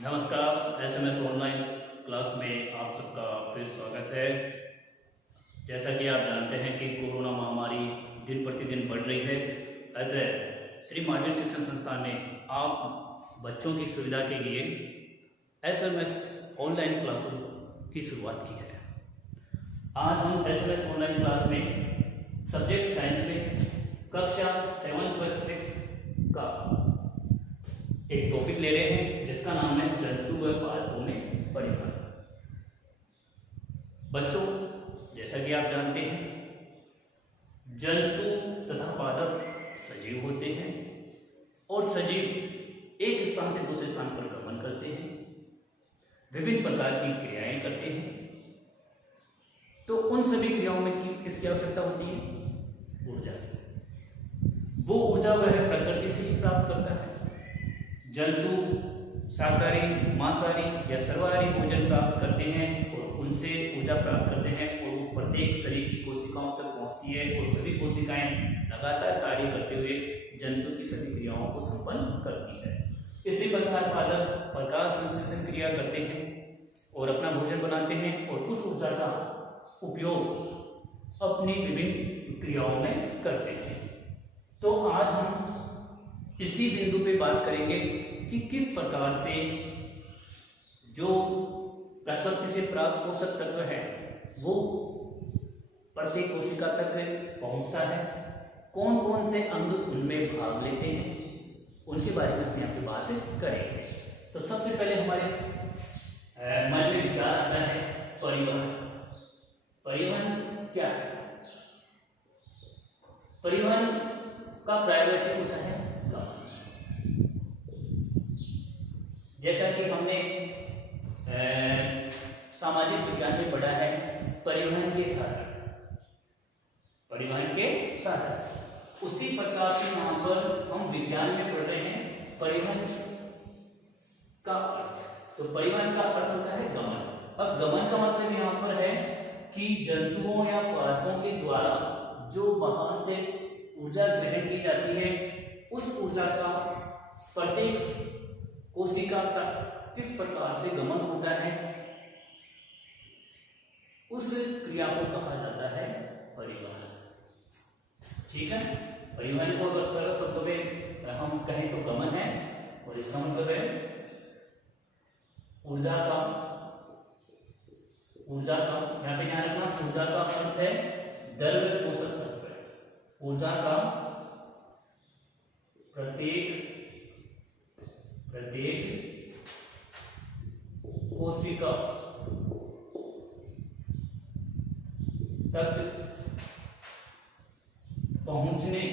नमस्कार, SMS online class में आप सबका फिर स्वागत है। जैसा कि आप जानते हैं कि कोरोना महामारी दिन प्रतिदिन बढ़ रही है, अतः श्री महावीर शिक्षण संस्थान ने आप बच्चों की सुविधा के लिए एसएमएस ऑनलाइन क्लासों की शुरुआत की है। आज हम एसएमएस ऑनलाइन क्लास में सब्जेक्ट साइंस में कक्षा 7/6 का एक टॉपिक ले रहे हैं जिसका नाम है जंतु व पादपों में परिवहन। बच्चों, जैसा कि आप जानते हैं, जंतु तथा पादप सजीव होते हैं और सजीव एक स्थान से दूसरे स्थान पर गमन करते हैं, विभिन्न प्रकार की क्रियाएं करते हैं। तो उन सभी क्रियाओं में किसकी आवश्यकता होती है? ऊर्जा की। वो ऊर्जा वह प्रकृति से ही प्राप्त करता है। जंतु शाकाहारी, मांसाहारी या सर्वाहारी भोजन प्राप्त करते हैं और उनसे ऊर्जा प्राप्त करते हैं और वो प्रत्येक शरीर की कोशिकाओं तक पहुंचती है और सभी कोशिकाएं लगातार कार्य करते हुए जंतु की सभी क्रियाओं को संपन्न करती है। इसी प्रकार पादप प्रकाश संश्लेषण क्रिया करते हैं और अपना भोजन बनाते हैं और उस ऊर्जा का उपयोग अपनी विभिन्न क्रियाओं में करते हैं। तो आज हम इसी बिंदु पे बात करेंगे कि किस प्रकार से जो प्रकृति से प्राप्त पोषक तत्व है वो प्रत्येक कोशिका तक पहुंचता है, कौन कौन से अंग उनमें भाग लेते हैं, उनके बारे में हम यहाँ पे बात करेंगे। तो सबसे पहले हमारे मन में विचार आता है परिवहन। परिवहन क्या है? परिवहन का पर्यायवाची होता है गमन। जैसा कि हमने सामाजिक विज्ञान में पढ़ा है, परिवहन के साधन, परिवहन के साधन, उसी प्रकार से यहाँ पर हम विज्ञान में पढ़ रहे हैं परिवहन का अर्थ। तो परिवहन का अर्थ होता है गमन। अब गमन का मतलब यहाँ पर है कि जंतुओं या पादपों के द्वारा जो बाहर से ऊर्जा ग्रहण की जाती है उस ऊर्जा का प्रत्येक कोशिका तक किस प्रकार से गमन होता है, उस क्रिया को कहा जाता है परिवहन। ठीक है, परिवहन को अगर सरल शब्दों में हम कहें तो गमन है और इसका मतलब है ऊर्जा का यहाँ पे ध्यान रखना, ऊर्जा का अर्थ है द्रव्य पोषक तत्व। ऊर्जा का प्रत्येक कोशिका तक पहुंचने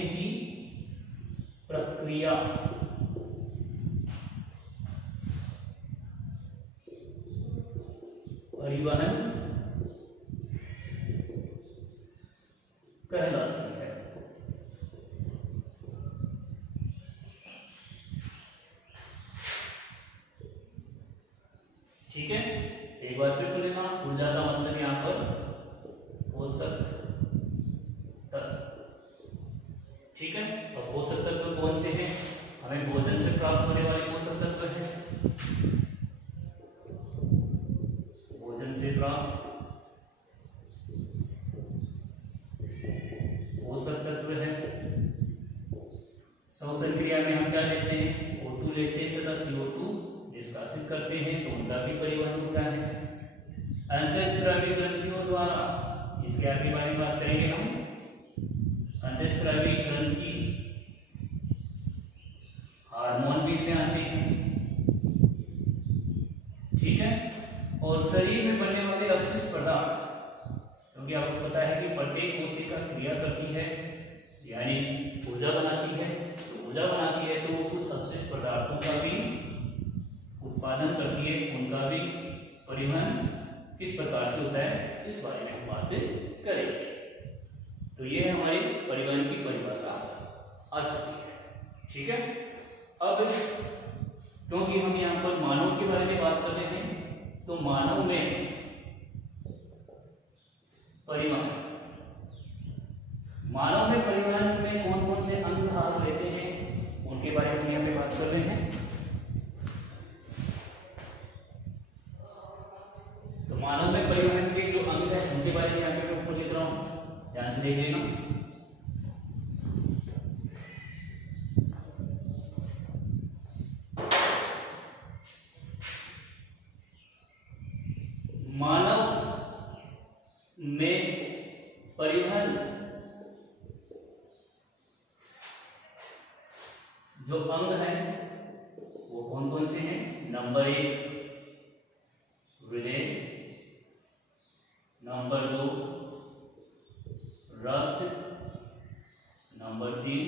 की प्रक्रिया परिवहन कहलाती है। ठीक है, एक बार फिर सुन लेना। ऊर्जा का मतलब यहाँ पर पोषक तत्व। ठीक है, और पोषक तत्व कौन से हैं? हमें भोजन से प्राप्त होने वाले पोषक तत्व हैं, भोजन से प्राप्त पोषक तत्व है। श्वसन क्रिया में हम क्या लेते हैं? O2 लेते हैं तथा CO2 निष्कासित करते हैं, तो उनका भी परिवहन होता है। अंतःस्रावी ग्रंथियों द्वारा, इसके आगे बारे में बात करेंगे हम। अंतःस्रावी ग्रंथि हार्मोन भी में आते हैं। ठीक है, और शरीर में बनने वाले अवशिष्ट पदार्थ, क्योंकि आपको पता है कि प्रत्येक कोशिका क्रिया करती है यानी ऊर्जा बनाती है, तो ऊर्जा बनाती है तो वो कुछ अवशिष्ट पदार्थों का भी उत्पादन करती है, उनका भी परिवहन किस प्रकार से होता है इस बारे में हम बात करेंगे। तो ये हमारी परिवहन की परिभाषा आ चुकी है। ठीक है, अब क्योंकि हम यहाँ पर मानव के बारे में बात कर रहे हैं, तो मानव में परिवहन मानव में परिवहन में कौन कौन से अंग भाग लेते हैं उनके बारे में यहाँ पे बात कर रहे हैं। तो मानव में परिवहन के जो अंग है उनके बारे में यहाँ पे मैं ऊपर लिख रहा हूं, ध्यान से देख लेना। मानव में परिवहन जो अंग है वो कौन कौन से हैं। नंबर 1 हृदय, नंबर 2 रक्त, नंबर 3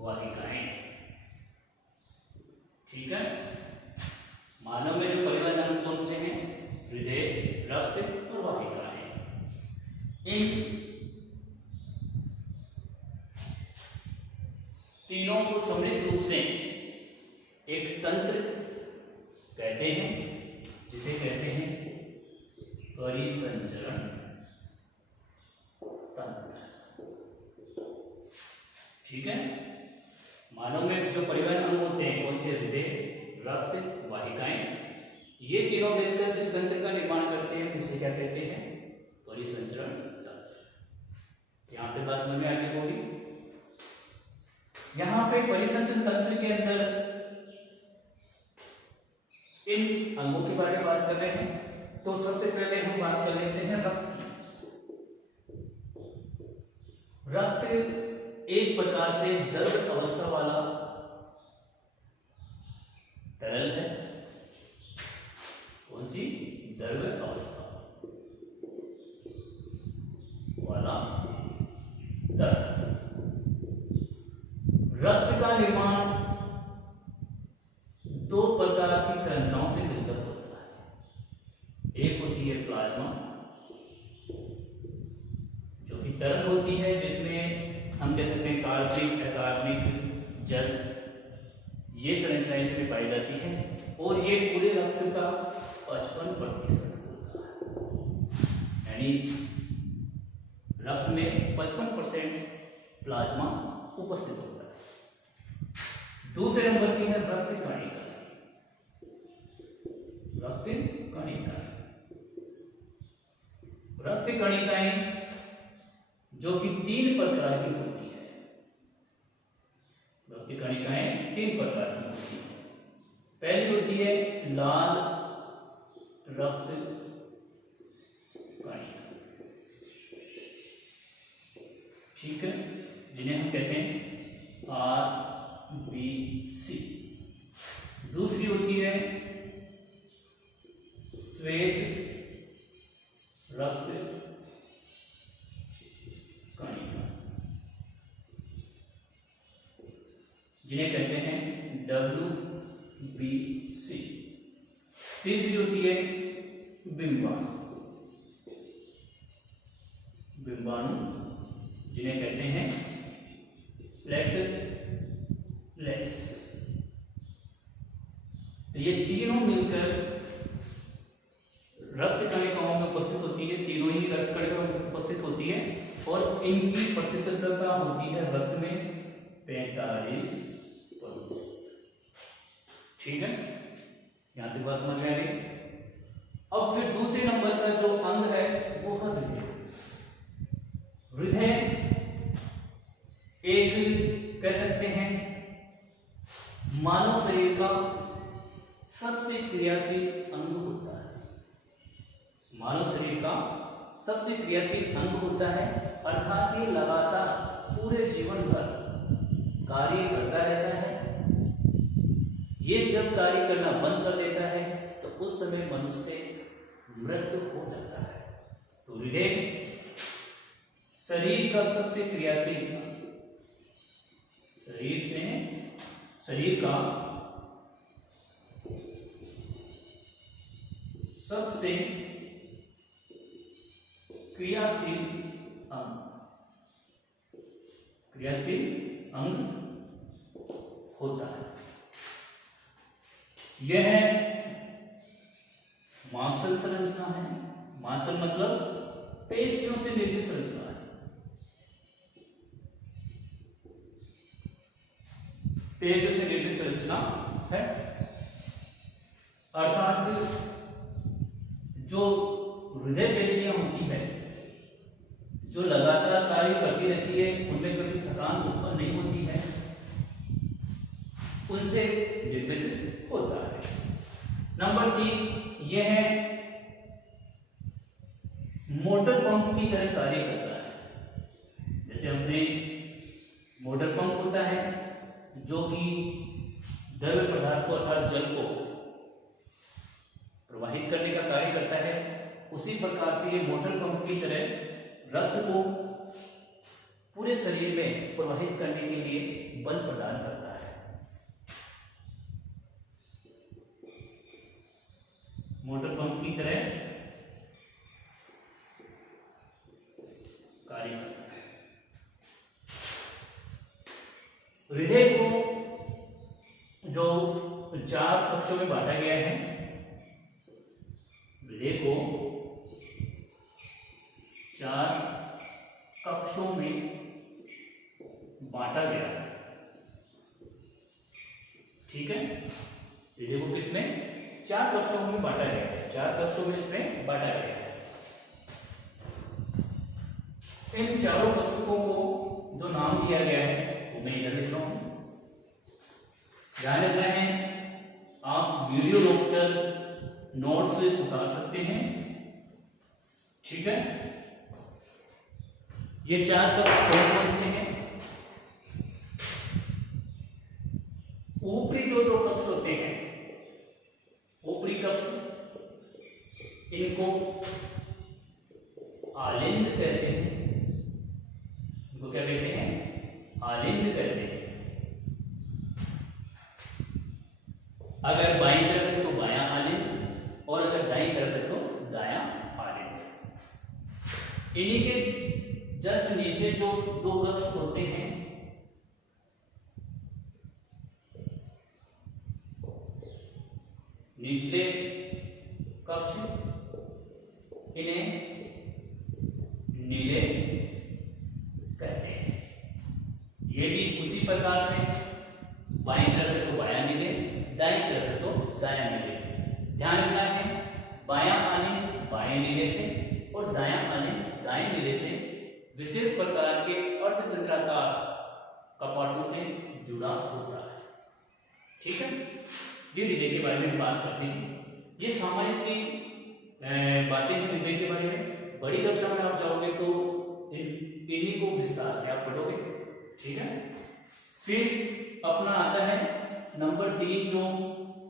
वाहिकाएं। ठीक है, मानव में जो परिवहन अंग कौन से हैं, हृदय, रक्त और वाहिकाएं। इन तीनों को सम्मिलित रूप से एक तंत्र कहते हैं, जिसे कहते हैं परिसंचरण तंत्र। ठीक है, मानव में जो परिवहन अंग होते हैं कौन से, हृदय, रक्त, वाहिकाएं, ये तीनों मिलकर जिस तंत्र का निर्माण करते हैं उसे क्या कहते हैं, परिसंचरण तंत्र। यहां तक बात समझ में आती होगी। यहां पे परिसंचरण तंत्र के अंदर इन अंगों के बारे में बात कर रहे हैं। तो सबसे पहले हम बात कर लेते हैं रक्त की। रक्त एक प्रकार से द्रव अवस्था वाला तरल है। कौन सी, द्रव अवस्था वाला तरल। रक्त का निर्माण दो प्रकार की संरचनाओं से मिलकर होता है। एक होती है प्लाज्मा, जो कि तरल होती है, जिसमें हम कह सकते हैं कार्बनिक, अकार्बनिक, जल, ये संरचनाएं इसमें पाई जाती है। और ये पूरे रक्त का 55% होता है, यानी रक्त में 55% प्लाज्मा उपस्थित होता है। दूसरे नंबर की है रक्त कणिका। रक्त कणिकाएं, रक्त कणिकाएं जो कि 3 प्रकार की होती है। रक्त कणिकाएं 3 प्रकार की होती है। पहली होती है लाल रक्त कणिका। ठीक है, जिन्हें हम कहते हैं RBC। दूसरी होती है श्वेत रक्त कणिका, जिन्हें कहते हैं WBC। तीसरी होती है बिंबाणु, बिंबाणु, जिन्हें कहते हैं प्लेटलेट्स। तो ये तीनों मिलकर रक्त कणिकाओं में उपस्थित होती है। तीनों ही रक्त कणिकाओं में उपस्थित होती है और इनकी प्रतिशतता होती है रक्त में 45%। ठीक है, यहां तक बात समझ में आ गई। अब फिर दूसरे नंबर का जो अंग है वो है हृदय। हृदय एक कह सकते हैं मानव शरीर का सबसे क्रियाशील अंग होता है। मानव शरीर का सबसे क्रियाशील अंग होता है, अर्थात ये लगातार पूरे जीवन भर कार्य करता रहता है। ये जब कार्य करना बंद कर देता है तो उस समय मनुष्य मृत्यु हो जाता है। तो हृदय शरीर का सबसे क्रियाशील, शरीर का सबसे क्रियाशील अंग होता है। यह मांसल संरचना है। मांसल मतलब पेशियों से निर्मित संरचना है। पेशियों से निर्मित संरचना है। अर्थात जो हृदय पेशियां होती है, जो लगातार कार्य करती रहती है, उनमें कभी थकान उत्पन्न नहीं होती है, उनसे निर्मित होता है। नंबर 3 यह है मोटर पंप की तरह कार्य करता है। जैसे हमने मोटर पंप होता है जो कि द्रव्य पदार्थ को अर्थात जल को प्रवाहित करने का कार्य करता है, उसी प्रकार से ये मोटर पंप की तरह रक्त को पूरे शरीर में प्रवाहित करने के लिए बल प्रदान करता है। मोटर पंप की तरह कार्य करता है। हृदय को जो 4 कक्षों में बांटा गया है, हृदय को 4 कक्षों में बांटा गया है। ठीक है, हृदय को किसमें 4 कक्षों में बांटा गया है, 4 कक्षों में इसमें बांटा गया है। इन चारों कक्षों को जो नाम दिया गया है वो मैं इधर लिख रहा हूं। ध्यान रखना है, आप वीडियो रोककर नोट्स उतार सकते हैं। ठीक है, ये 4 कक्ष कौन से हैं? ऊपरी जो 2 कक्ष होते हैं, ऊपरी कक्ष, इनको आलिंद कहते हैं। इनको क्या कहते हैं? आलिंद कहते हैं। अगर बाईं तरफ है तो बायां आलिंद, और अगर दाईं तरफ है तो दायां आलिंद। इन्हीं के जस्ट नीचे जो 2 कक्ष होते हैं, निचले कक्ष, इन्हें नीले कहते हैं। ये भी उसी प्रकार से बाईं तरफ है तो बायां नीले, दाईं तरफ है तो दायां नीले। ध्यान रखना है, बायां आलिंद बाएं नीले से और दायां आलिंद दाएं नीले से विशेष प्रकार के अर्धचंद्राकार कपाटों से जुड़ा होता है। ठीक है, ये हृदय के बारे में बात करते हैं। ये सामान्य सी बातें हैं हृदय के बारे में। बड़ी कक्षा में आप जाओगे तो इन्हीं को विस्तार से आप पढ़ोगे। ठीक है, फिर अपना आता है नंबर 3, जो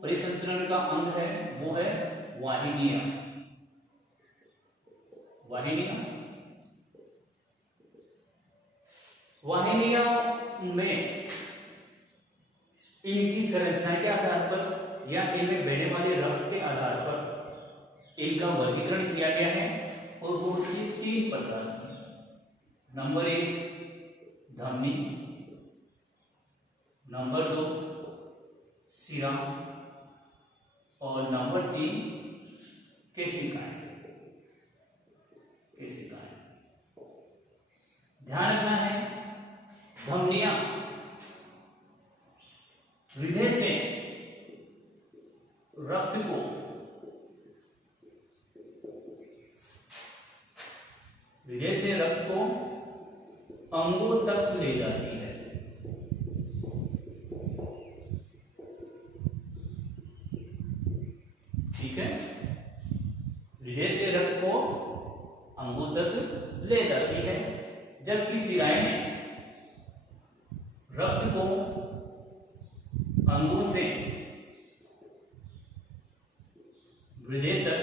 परिसंचरण का अंग है वो है वाहिनियां। वाहिनियां में इनकी संरचना के आधार पर या इनमें बहने वाले रक्त के आधार पर इनका वर्गीकरण किया गया है, और वो होती है 3 प्रकार की। नंबर 1 धमनी, नंबर 2 शिरा, और नंबर 3 केशिकाएं। ध्यान रखना है, धमनियां हृदय से रक्त को अंगों तक ले जाती है। ठीक है, हृदय से रक्त को अंगों तक ले जाती है, जबकि शिराएं रक्त को अंगों से हृदय तक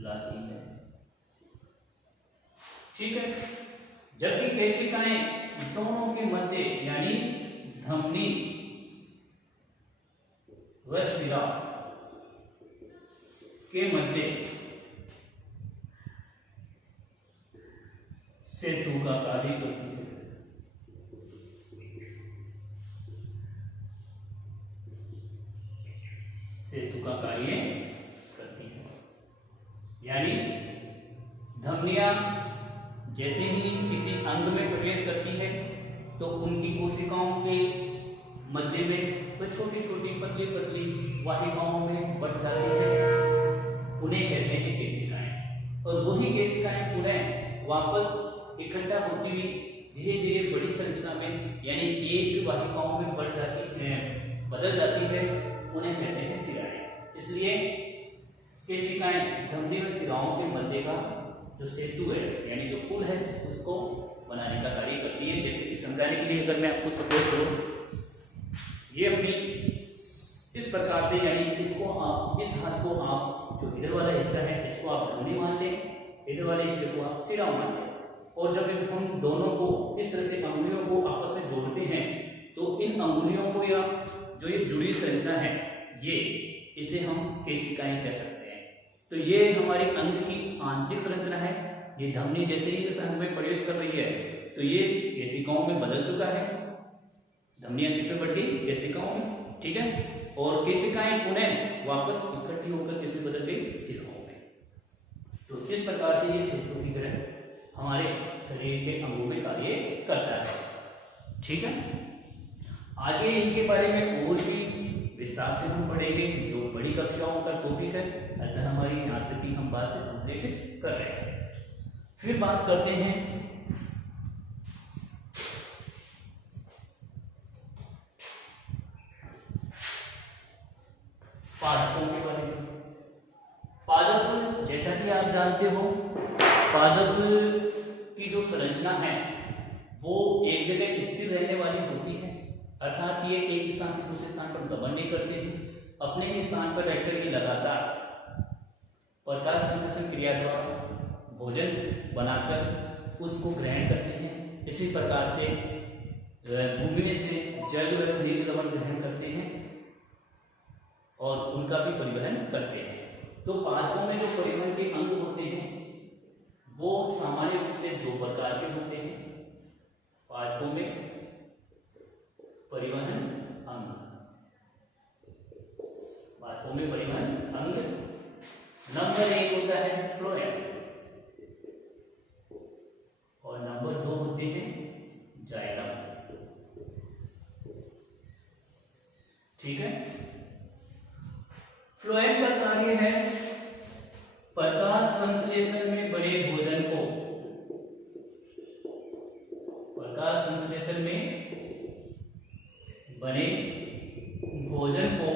लाती है। ठीक है, जबकि केशिकाएं दोनों के मध्य यानी धमनी व शिरा के मध्य सेतु का कार्य करती है। सेतु का कार्य करती है, यानी धमनियां जैसे ही किसी अंग में प्रवेश करती है तो उनकी कोशिकाओं के मध्य में वह छोटी छोटी पतली पतली वाहिकाओं में बट जाती है, उन्हें कहते हैं केशिकाएं। और वही केशिकाएं पुनः वापस इकट्ठा होती हुई धीरे धीरे बड़ी संरचना में यानी एक वाहिकाओं में बढ़ जाती है, बदल जाती है, उन्हें कहते हैं शिराएं। इसलिए केशिकाएं धमनी व शिराओं के मध्य का जो सेतु है यानी जो पुल है उसको बनाने का कार्य करती है। जैसे कि समझाने के लिए अगर मैं आपको सपोज करूं, ये अपनी इस प्रकार से यानी इसको आप इस हाथ को आप जो इधर वाला हिस्सा है इसको आप धमनी मान लें, इधर वाले हिस्से को आप शिरा मान लें, और जब हम दोनों को इस तरह से अंगुलियों को आपस में जोड़ते हैं तो इन अंगुलियों को या जो ये जुड़ी संरचना है ये इसे हम केशिकाएं कह सकते हैं। तो ये हमारे अंग की आंतरिक संरचना है। ये धमनी जैसे ही इस अंग में प्रवेश कर रही है तो ये केशिकाओं में बदल चुका है, धमनियां किसमें बढ़ गई, केशिकाओं में, ठीक है। और केशिकाएं पुनः वापस इकट्ठी होकर किसमें बदल गई, शिराओं में। तो इस प्रकार से ये सेतु की तरह हमारे शरीर के अंगों में कार्य करता है, ठीक है। आगे इनके बारे में और भी विस्तार से हम पढ़ेंगे, जो बड़ी कक्षाओं का टॉपिक है। अतः हमारी यहाँ तक की हम बात कंप्लीट कर रहे हैं। फिर बात करते हैं पादपों के बारे में। पादप जैसा कि आप जानते हो, पादप की जो संरचना है वो एक जगह स्थिर रहने वाली होती है, अर्थात ये एक स्थान से दूसरे स्थान पर गमन नहीं करते हैं, अपने ही स्थान पर रहकर के लगातार प्रकाश संश्लेषण क्रिया द्वारा भोजन बनाकर उसको ग्रहण करते हैं। इसी प्रकार से भूमि में से जल व खनिज लवण ग्रहण करते हैं और उनका भी परिवहन करते हैं। तो पादपों में जो परिवहन के अंग होते हैं वो सामान्य रूप से दो प्रकार के होते हैं। पादपों में परिवहन अंग, पादपों में परिवहन अंग नंबर 1 होता है फ्लोएम और नंबर 2 होते हैं जाइलम, ठीक है। फ्लोएम का कार्य है प्रकाश संश्लेषण में बने भोजन को, प्रकाश संश्लेषण में बने भोजन को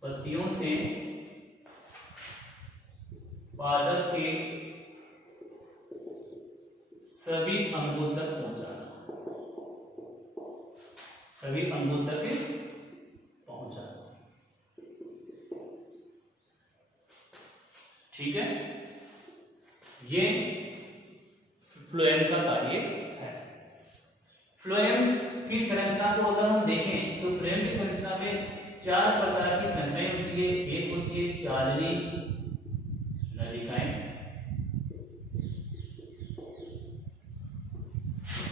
पत्तियों से पादप के सभी अंगों तक पहुंचाना, सभी अंगों तक पहुंचाना, ठीक है। ये फ्लोएम का कार्य है। फ्लोएम की संरचना को अगर हम देखें तो फ्लोएम की संरचना में 4 प्रकार की संरचनाएं होती है। एक होती है चालनी नलिकाएं,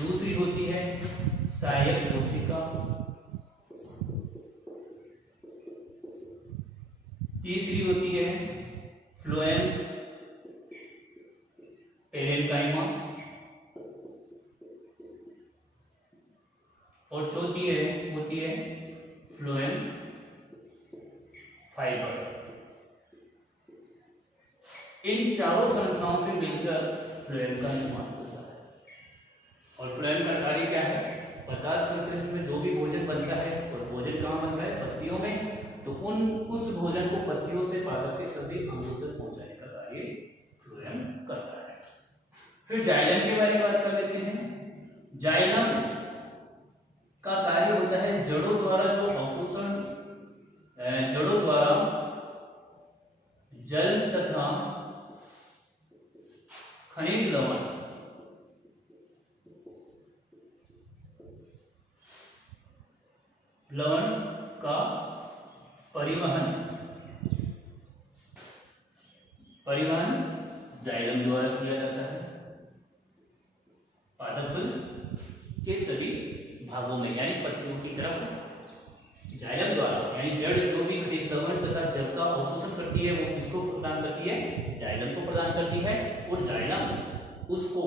दूसरी होती है सहायक कोशिका, तीसरी होती है फ्लोएम पेरेन्काइमा और चौथी होती है फ्लोएम फाइबर। इन चारों संरचनाओं से मिलकर फ्लोएम का निर्माण होता है। और फ्लोएम का कार्य क्या है, प्रकाश संश्लेषण में जो भी भोजन बनता है और भोजन कहाँ बनता है, पत्तियों में, तो उस भोजन को पत्तियों से पादप के सभी अंगों तक पहुंचाने का कार्य फ्लोएम करता है। फिर जाइलम के बारे में बात कर लेते हैं। जाइलम का कार्य होता है जड़ों द्वारा जो अवशोषण, जड़ों द्वारा जल तथा खनिज लवण का परिवहन जाइलम द्वारा किया जाता है पादप के सभी भागों में, यानी पत्तियों की तरफ जाइलम द्वारा, यानी जड़ जो भी खनिज लवण तथा जल का अवशोषण करती है वो किसको प्रदान करती है, जाइलम को प्रदान करती है। और जाइलम उसको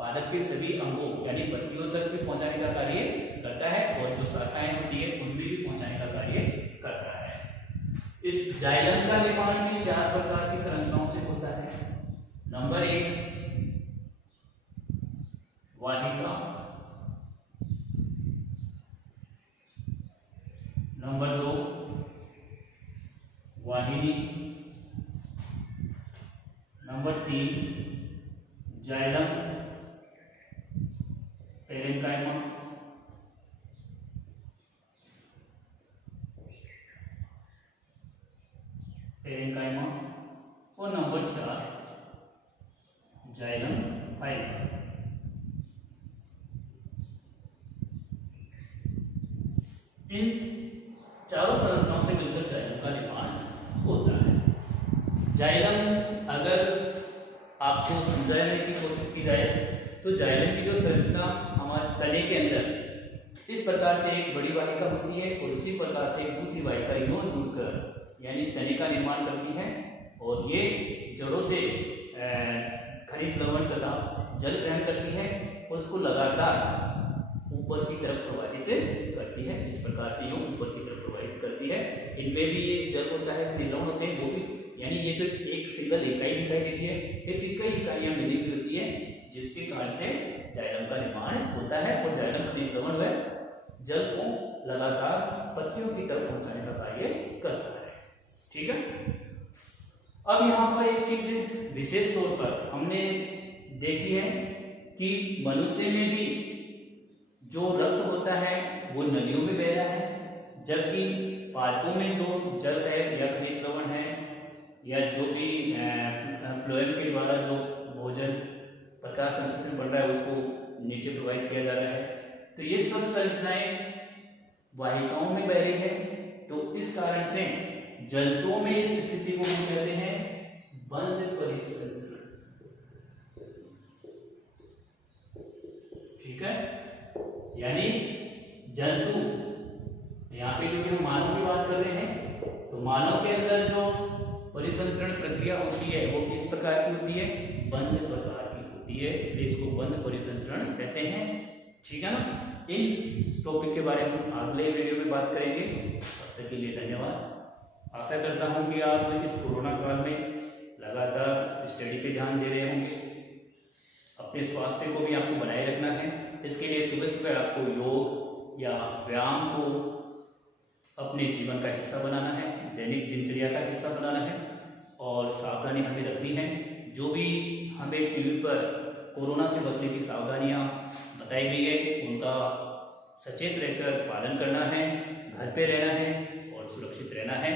पादप के सभी अंगों यानी पत्तियों तक भी पहुंचाने का कार्य करता है और जो शाखाएं होती है उनमें भी पहुंचाने का कार्य करता है। इस जाइलम का निर्माण भी 4 प्रकार की संरचनाओं से होता है। नंबर 1 वाहिका, नंबर 2 वाहिनी, नंबर 3 जाइलम पेरेन्काइमा, और नंबर 4 जाइलम फाइबर। इन चारों संरचनाओं से मिलकर जाइलम का निर्माण होता है। जाइलम अगर आपको समझाने की कोशिश की जाए तो जाइलम की जो संरचना हमारे तने के अंदर इस प्रकार से एक बड़ी वाहिका होती है और इसी प्रकार से एक दूसरी वाहिका यूं जुड़कर यानी तने का निर्माण करती है और ये जड़ों से खनिज लवण तथा जल ग्रहण करती है और उसको लगातार ऊपर की तरफ प्रवाहित करती है। इस प्रकार से यूं ऊपर की तरफ प्रवाहित करती है। इनमें भी ये जल होता है, खनिज लवण होते हैं, वो भी यानी ये तो एक सिंगल इकाई दिखाई देती है, ऐसी कई इकाइयां मिली हुई होती है जिसके कारण से जाइलम का निर्माण होता है और जाइलम खनिज लवण व जल को लगातार पत्तियों की तरफ पहुंचाने का कार्य करता है। ठीक है। अब यहाँ पर एक चीज विशेष तौर पर हमने देखी है कि मनुष्य में भी जो रक्त होता है वो नलियों में बह रहा है, जबकि पादपों में जो जल है या खनिज लवण है या जो भी फ्लोएम के द्वारा जो भोजन प्रकाश संश्लेषण बढ़ रहा है उसको नीचे प्रोवाइड किया जा रहा है। तो ये सब संरचनाएं वाहिकाओं में बह रही है। तो इस कारण से जंतुओं में इस स्थिति को हम कहते हैं बंद परिसंचरण। ठीक है। यानी जंतु, यहाँ पे जो हम मानव की बात कर रहे हैं तो मानव के अंदर जो परिसंचरण प्रक्रिया होती है वो किस प्रकार की होती है, बंद प्रकार की होती है, इसलिए इसको बंद परिसंचरण कहते हैं। ठीक है ना। इस टॉपिक के बारे में हम अगले वीडियो में बात करेंगे। तब तक के लिए धन्यवाद। आशा करता हूं कि आप इस कोरोना काल में लगातार स्टडी पे ध्यान दे रहे होंगे। अपने स्वास्थ्य को भी आपको बनाए रखना है। इसके लिए सुबह सुबह आपको योग या व्यायाम को अपने जीवन का हिस्सा बनाना है, दैनिक दिनचर्या का हिस्सा बनाना है और सावधानी हमें रखनी है। जो भी हमें टीवी पर कोरोना से बचने की सावधानियां बताई गई है उनका सचेत रहकर पालन करना है, घर पे रहना है और सुरक्षित रहना है।